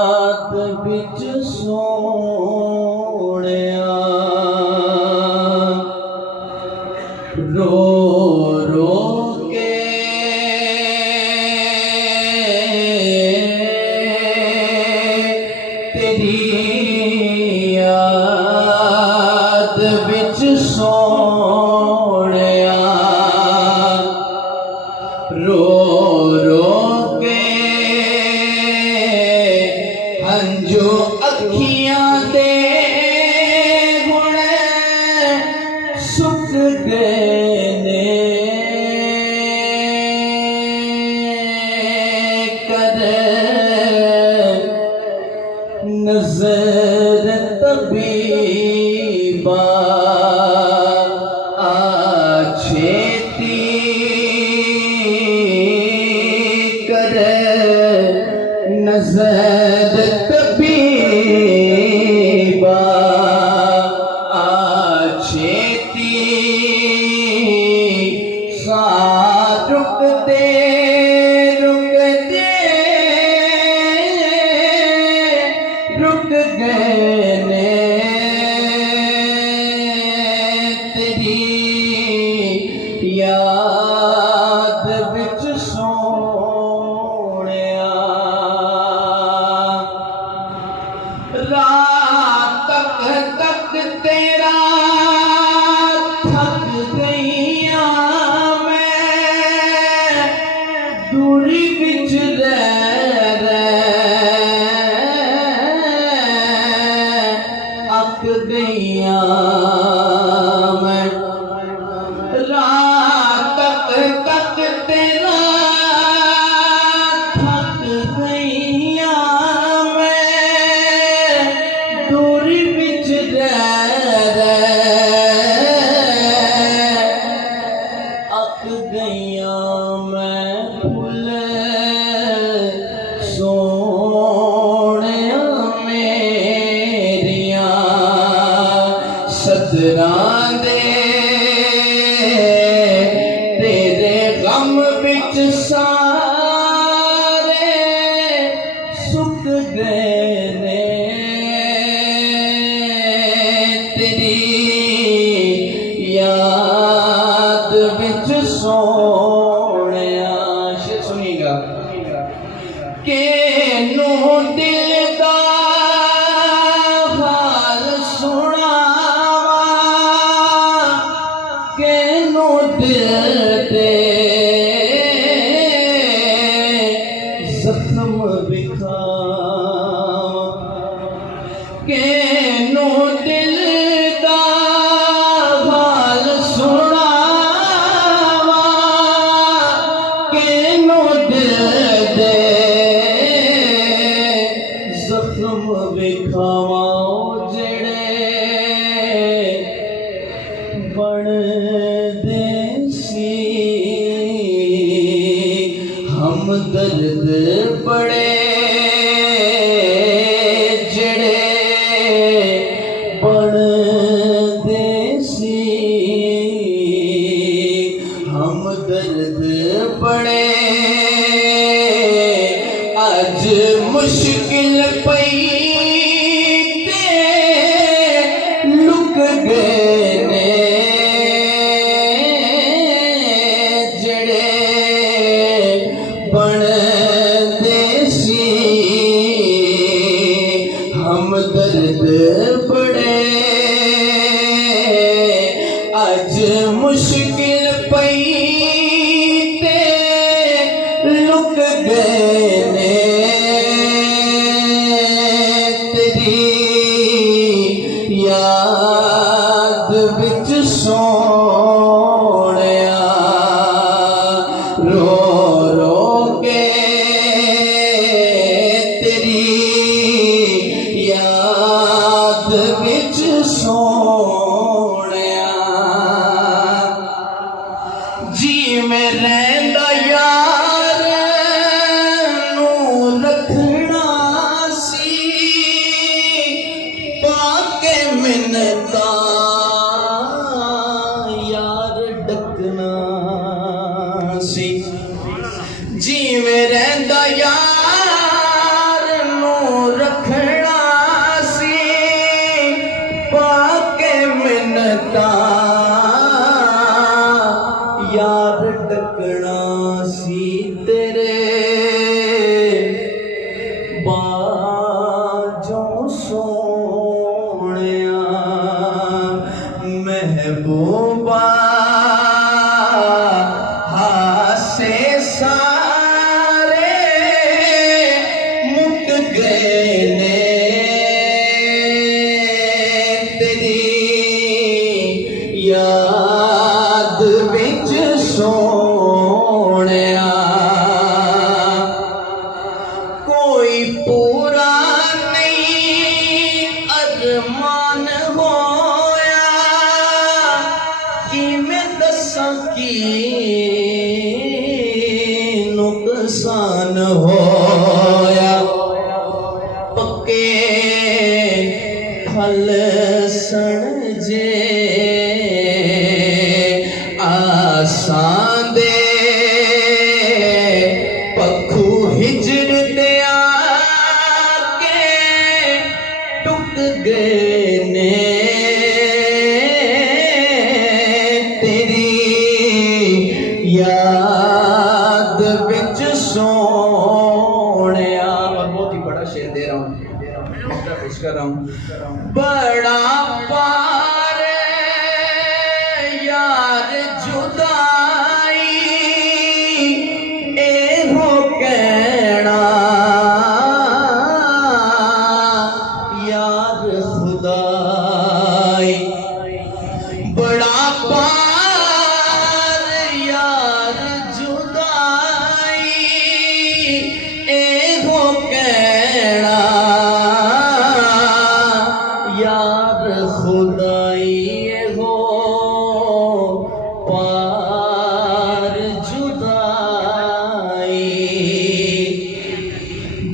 याद बिच सोहणिया रो रो के तेरी याद बिच सोहणिया रो रो के हंजू अखियां दे हुण सुक गए ने कर नजर तबीबा नजर तबीबा छेती सा रुक दे रुक गए ने तेरी याद बिच सोहणिया रात तक तेरा थक गईया मैं दूरी बिच रह अक गईया मैं रात तक तेरा थक गईया दूरी बिच अक गईया मैं फुल सोहणिया मेरिया सदरां दे तेरे गम बिच सारे सुक गए ने तेरी याद बिच सोहणिया। शेर सुनिएगा के नू दिल दा हाल सुनावा के नू दिल दे जख्म बिखावा के नू दिल दा हाल सुनावा के नू दिल दे जख्म बिखावा जेड़े बनदे सी हमदर्द बड़े जेड़े बनदे सी हमदर्द बड़े अज मुश्किल पई ते लुक गए ने जड़े बनदे सी हमदर्द बड़े अज मुश्किल पई ते लुक गए ने तेरी याद बिच सोहणिया रो रो के तेरी याद बिच सोहणिया जी में रहिंदा यार नू रखना सी पाके मिन्नता यार डकना सी जिवें रहिंदा यार नूं रखना सी पाके मिन्नतां यार डकना सी तेरे बाजों सोहणिया महबूबा हासे सारे मुक गए ने तेरी याद विच सोहणिया कोई पूरा नहीं अरमान होया कि मैं दसां की नुकसान होया पक्के फल सण जे आसां दे पखू हिजर दे आके टुक गए ने तेरी याद विच सोहणिया। और बहुत ही बड़ा शेर दे रहा हूँ, पेश कर रहा हूँ। बड़ा पार यार जुदाई एहो कहना यार खुदाई बड़ा पार यार जुदाई एहो कहना यार खुदाई एहो पार जुदाई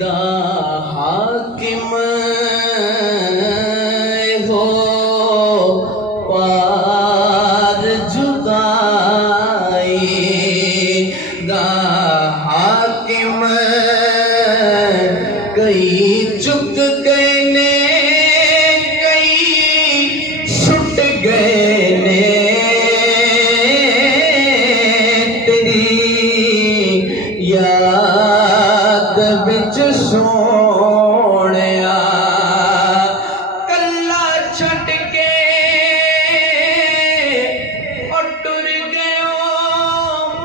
दा हाकिम हो पार जुदाई दा हाकिम कई चुक गए ने कई सुट गए ने तेरी याद विच सोहणिया कल्ला छड्ड के और टुर गयो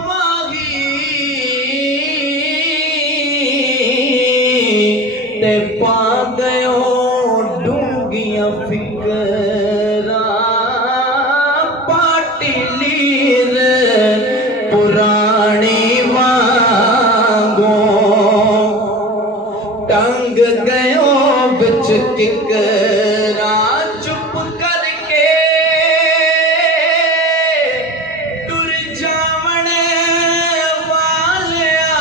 माही ते पा गयो डूंगियां फिकरां पाटी लीर पुरानी वांगो टंग गयो बिच किकरा चुप करके टुर जावण वालिया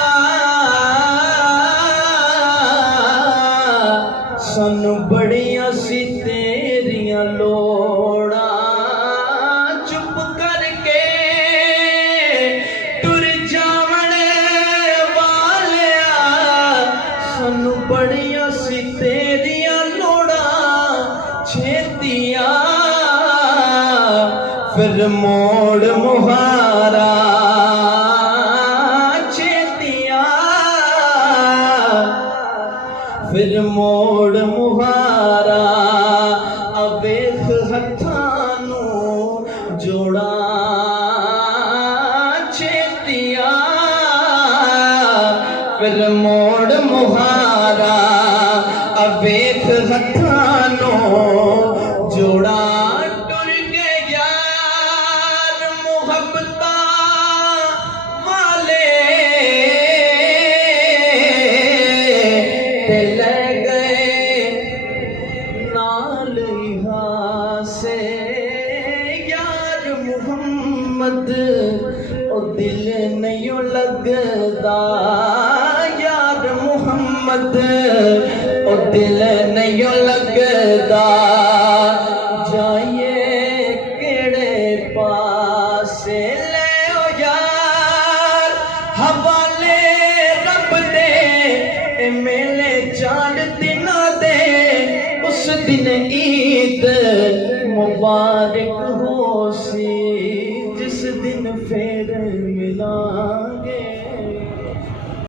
सानू बड़ियां सी तेरियां लोड़ां चुप करके टुर जावण वालिया सानू बड़ियां सी तेरियां लोड़ां छेतियां फिर मोड़ मुहारा छेतियां फिर मोड़ मुहारा अवेख हत्थां नूं जोड़ा छेतियां फिर मोड़ मुहारा अवेख हत्थां नूं जोड़ा टुर के यार मुहब्बतां वाले ते ले गए नाल से यार मुहम्मद ओ दिल नहीं लगदा यार मुहम्मद ओ दिल नहीं लगदा जाइए केड़े पासे ले ओ यार हवाले रब दे मेले चार दिना दे उस दिन ईद मुबारक हो सी जिस दिन फिर मिला